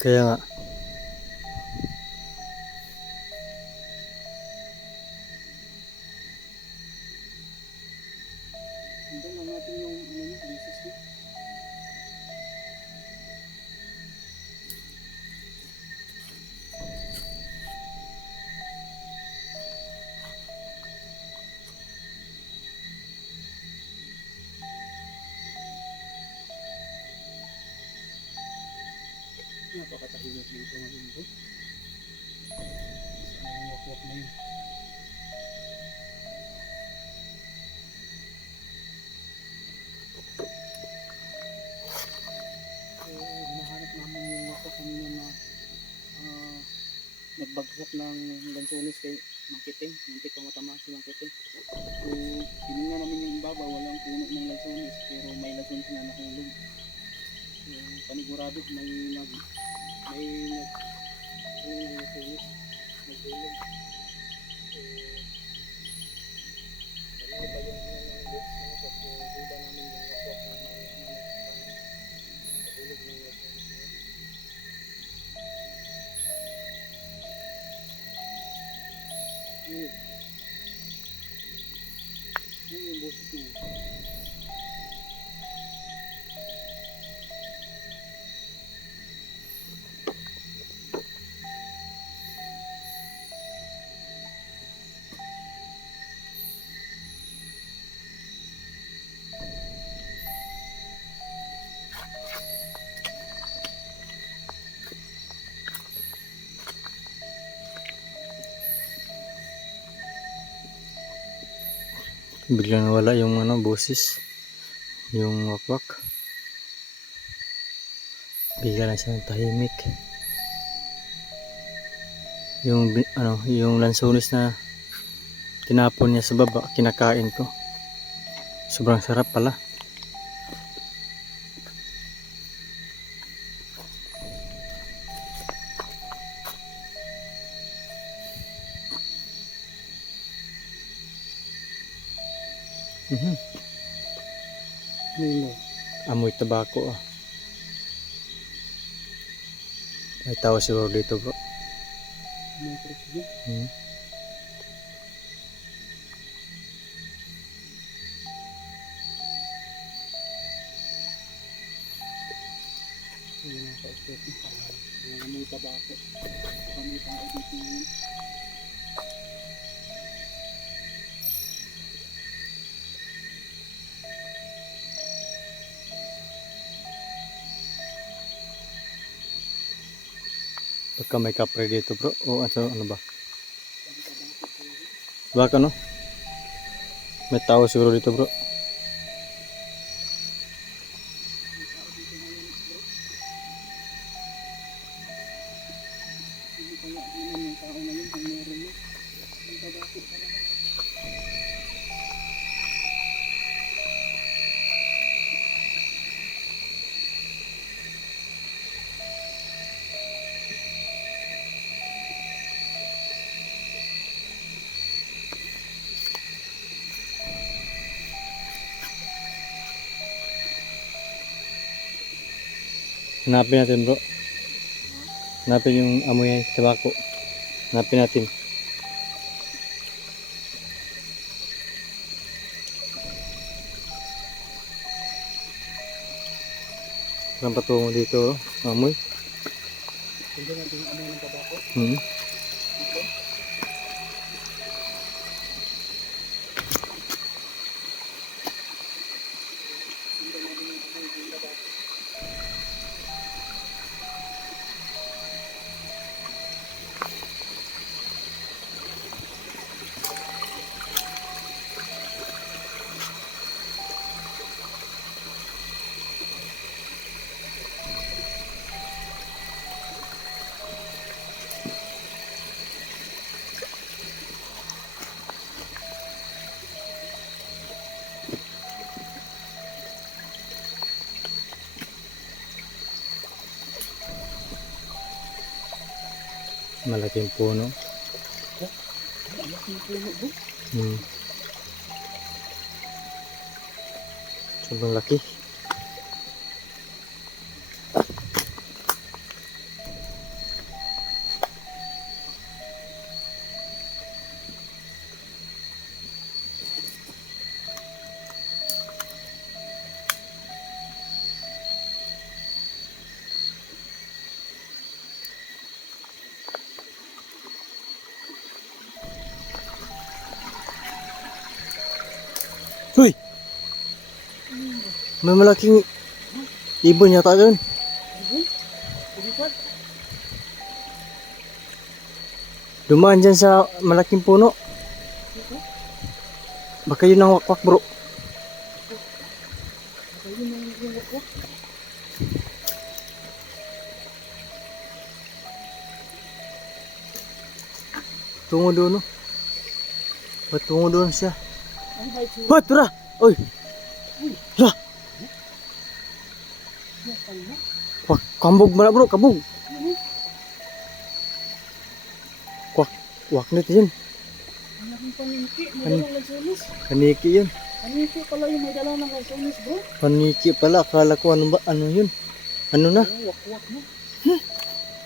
Kaya nga. So, hinahanap namin yung wakwak kanina na ah, nagbagsak ng lansones kay Mangkiting. Muntik pa matama si Mangkiting. So, tinignan namin yung baba, walang puno ng lansones, pero may lansones na nahulog. So, panigurado may nag may nag may lansones naghulog. So, kanina Biglang nawala yung ano, boses. Yung wakwak. Bigla na siyang tahimik. Yung ano, yung lansones na tinapon niya sa baba, kinakain ko. Sobrang sarap pala. Tabako ah. May tao siguro dito bro. Hmm. Yung mga Baka may kapre dito bro. O ano, ano ba? Baka no? May tao siguro dito bro. Hanapin natin bro. Hanapin yung amoy ng tabako. Hanapin natin. Parang patungo dito, oh. amoy. Hindi natin ano ng tabako. Hmm. Malaking puno. Ang laking puno. Hmm. Sobrang laki. May malaking ibon yata doon. Dumaan dyan sa malaking puno. Baka yun ang wakwak bro. Tungo doon no. Ba't tungo doon siya? Ba't tara! Oy! Tara! Wak, kambog mana bro, kabog. Wak, wak nito yun. Laking paniki. Yun. Paniki pala yung may dala ng lansones bro. Paniki pala, akala ko ano ba, ano yun? Ano na? Wakwak na.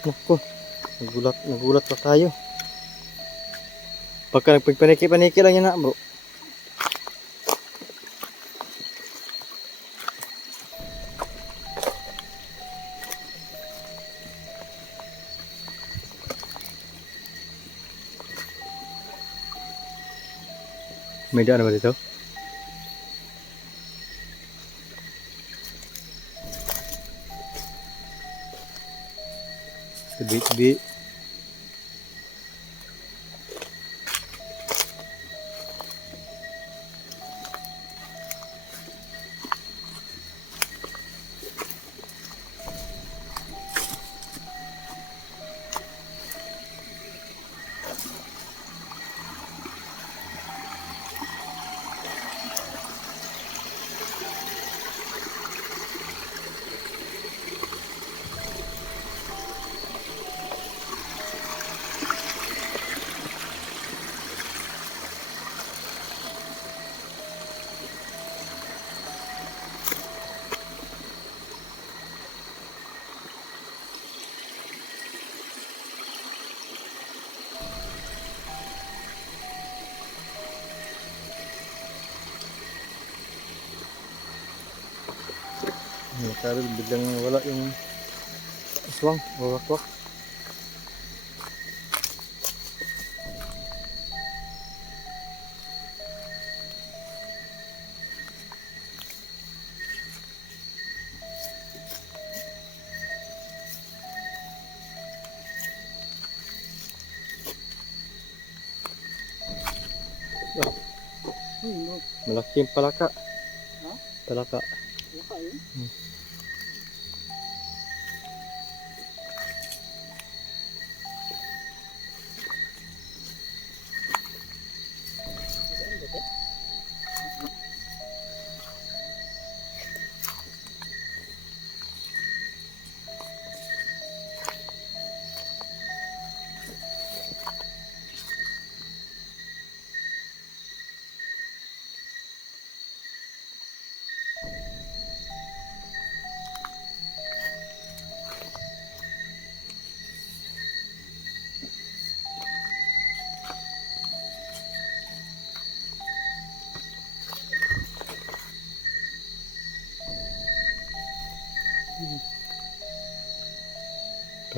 Nako, nagulat, nagulat pa tayo. Pagka nagpagpaniki-paniki lang yan na bro. May daan ba dito? Sebi-sebi. Nakaro, biglang wala yung aswang, wawakwak. Ay, no. Malaking palaka. Ha? Palaka. Waka yun. Saan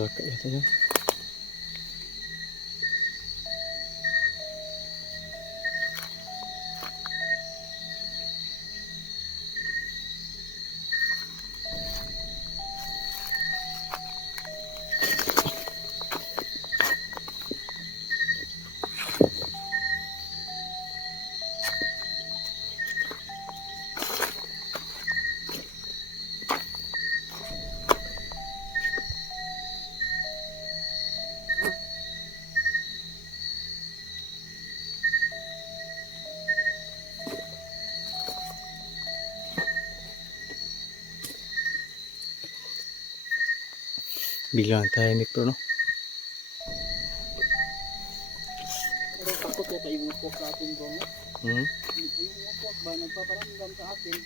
Palaka yata yun. Biglang tahimik bro no. Takot yata yung wakwak sa atin bro. no? Hmm? Yung wakwak ba, nagpaparamdam sa atin.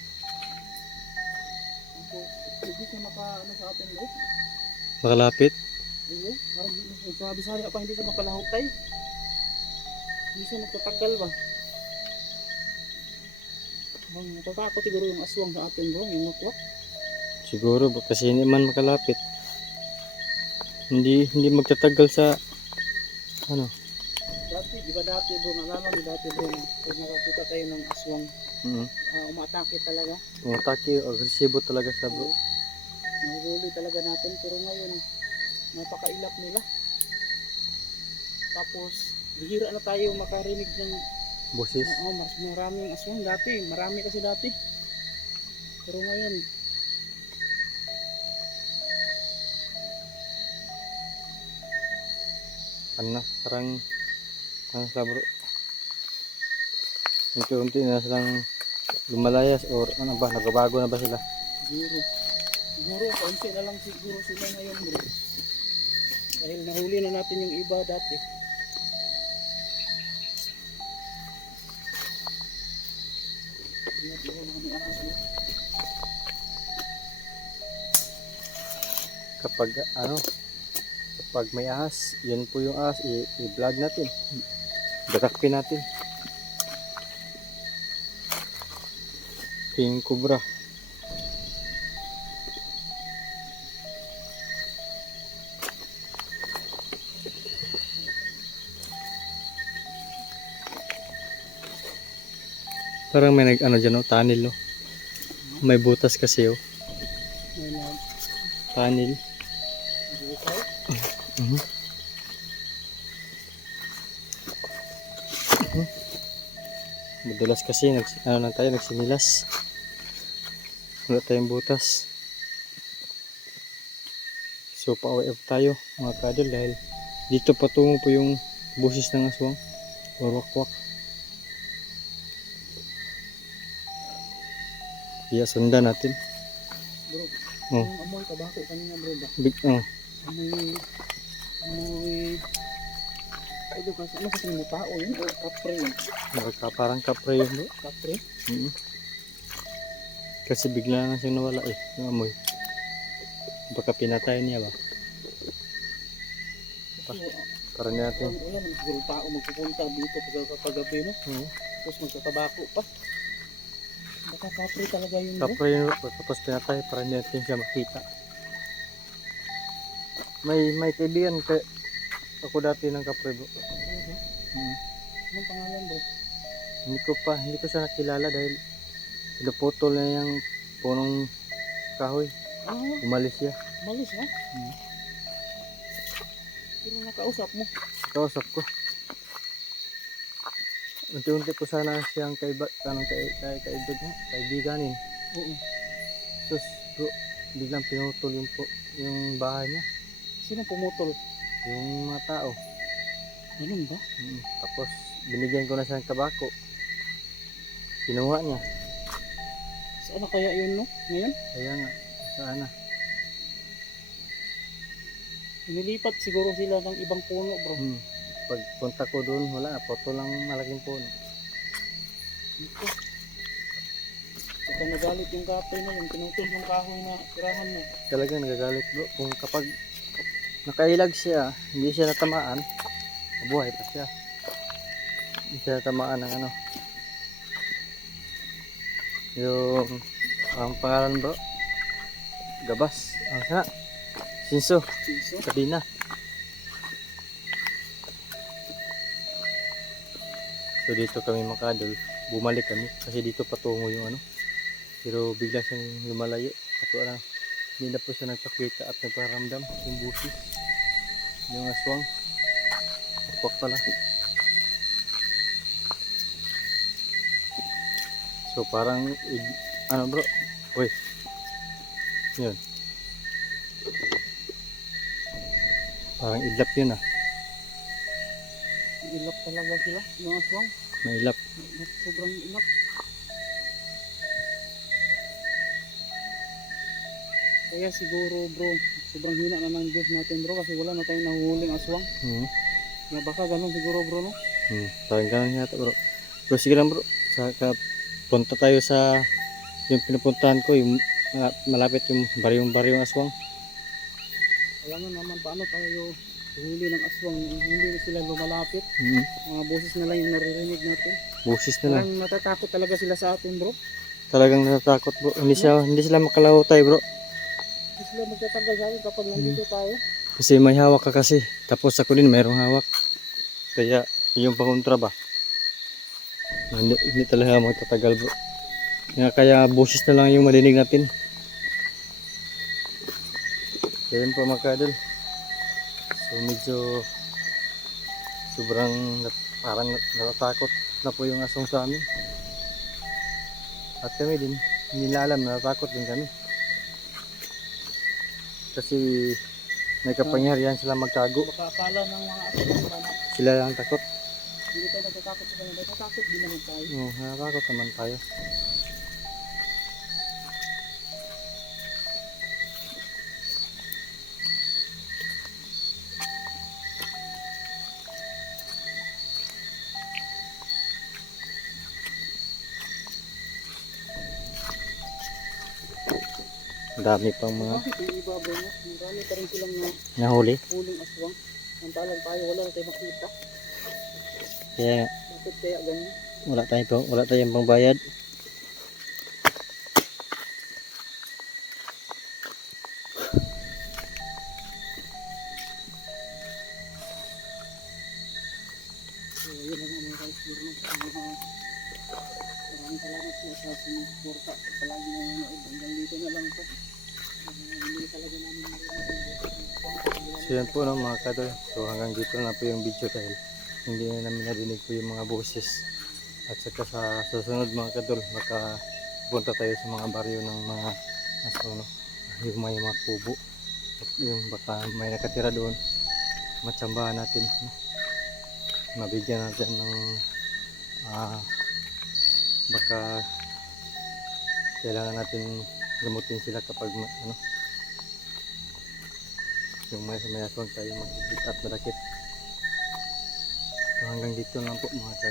Tapos, hindi siya maka, ano sa atin bro. Makalapit. Ayun, parang sa Bisaya pa hindi siya makalahutay. Hindi siya magtatagal ba? Bang natatakot siguro yung aswang sa atin bro, yung wakwak. Siguro kasi hindi man makalapit. Hindi hindi magtatagal sa ano. Dati di ba dati bro, naalala mo dati bro, pag nakakita tayo ng aswang, Mm. uh, umatake talaga. Umatake, agresibo talaga siya bro. Nahuhuli talaga natin, pero ngayon, napakailap nila. Tapos, bihira na tayo makarinig ng Busis. Oo, mas maraming aswang dati. Marami kasi dati. Pero ngayon, Ano parang, ano sila bro. Unti-unti na silang lumalayas or ano ba, nagbabago na ba sila? siguro. Siguro, kaunti na lang siguro sila ngayon bro. Dahil nahuli na natin yung iba dati. Kapag ano, kapag may ahas, yan po yung ahas, i-vlog natin. Dakakpin natin. King Cobra. Parang may nag ano dyan oh, tunnel oh. May butas kasi oh. May nag Tunnel. Madulas kasi, nag, ano lang tayo, nagsinilas. Wala tayong butas. So, pauwi up tayo mga kadol dahil dito patungo po yung busis ng aswang or wakwak. Kaya sundan natin. Bro, Oh. yung amoy tabako kanina bro ba? Big, oh, Amoy, amoy, ay doon kasi, kasi mo tao yun? O kapre yun? parang kapre yun bro. Kapre? Mm. Kasi bigla na siyang nawala eh, yung amoy. Baka pinatay niya ba? Kasi, Para natin. Wala naman siguro tao magpupunta dito pag paggabi no? Oo. Tapos magtatabako pa. Baka kapre talaga yun bro. Kapre yun bro, tapos pinatay para natin siya makita. May may kaibigan kay ako dati ng kapre bro. Ano Mm. Anong pangalan bro? Hindi ko pa, hindi ko siya nakilala dahil pinuputol na yung punong kahoy. Ah, Umalis siya. malis ha? Hmm. Pero nakausap mo. Kausap ko. Unti-unti ko sana siyang kaiba, kanang kay, kay, kaibigan, kaibiganin. Oo. Tapos bro, biglang pinutol yung, po, yung bahay niya, Sino pumutol? Yung mga tao. Ganun ba? Mm. Tapos binigyan ko na siya ng tabako. Kinuha niya. Saan na kaya yun no? Ngayon? Kaya nga, sana. Inilipat siguro sila ng ibang puno bro. Hmm. Pag punta ko doon, wala, poto lang malaking puno. Ito. Baka nagalit yung kapre na yung pinutol yung kahoy na tirahan mo. Talagang nagagalit bro. Kung kapag nakailag siya, hindi siya natamaan, mabuhay pa siya. Hindi siya natamaan ng ano. Yung, ang pangalan bro, Gabas. Ang sana, Sinso, Piso. Kadina. So dito kami makadol, bumalik kami kasi dito patungo yung ano. Pero bigla siyang lumalayo. At wala, hindi na po siya nagpakita at nagparamdam yung busis. Yung aswang. Akwak pala. So parang, ano bro, uy. Yun. Parang idlap yun ah. Ilap talaga sila. Yung aswang. Mailap. Sobrang ilap. Kaya siguro bro, sobrang hina na ng Diyos natin bro kasi wala na tayong nahuhuling aswang. Hmm. Na baka ganun siguro bro no? Hmm, parang ganun yata bro. Pero sige lang bro, sa punta tayo sa yung pinupuntahan ko, yung malapit yung baryong-baryong aswang. Alam naman paano tayo huli ng aswang hindi sila lumalapit. Hmm. Mga boses na lang yung naririnig natin. Busis na lang. Parang natatakot talaga sila sa atin bro. Talagang natatakot bro. Hindi siya hindi sila makalaho tayo bro. Sila magtatagal sa atin kapag nandito tayo. Kasi may hawak ka kasi. Tapos ako din mayroong hawak. Kaya Yung pangontra ba? Hindi, hindi talaga magtatagal bro. Kaya, kaya boses na lang yung marinig natin. Kaya yun po mga kadol. So medyo sobrang parang nat- natatakot na po yung asong sa amin. At kami din, hindi nila alam, natatakot din kami. Kasi may kapangyarihan sila magtago. Baka akala ng mga aso Sila lang takot. hindi tayo natatakot sa kanila. Natatakot din naman tayo. Oo, natatakot naman tayo. Dami pang mga no? Marami na nahuli. huling aswang. Samantalang tayo wala na tayo makita. Kaya wala tayong, pang- wala tayong pangbayad. Yan po no, mga kadol. So hanggang dito na po yung video dahil hindi na namin narinig po yung mga boses. At saka sa susunod mga kadol, baka punta tayo sa mga baryo ng mga aso, no? yung may mga kubo. At yung baka may nakatira doon, matsambahan natin. No? Mabigyan natin ng ah, baka kailangan natin gamutin sila kapag ano, yung may may aswang tayo makikita at madakit. So hanggang dito lang po mga.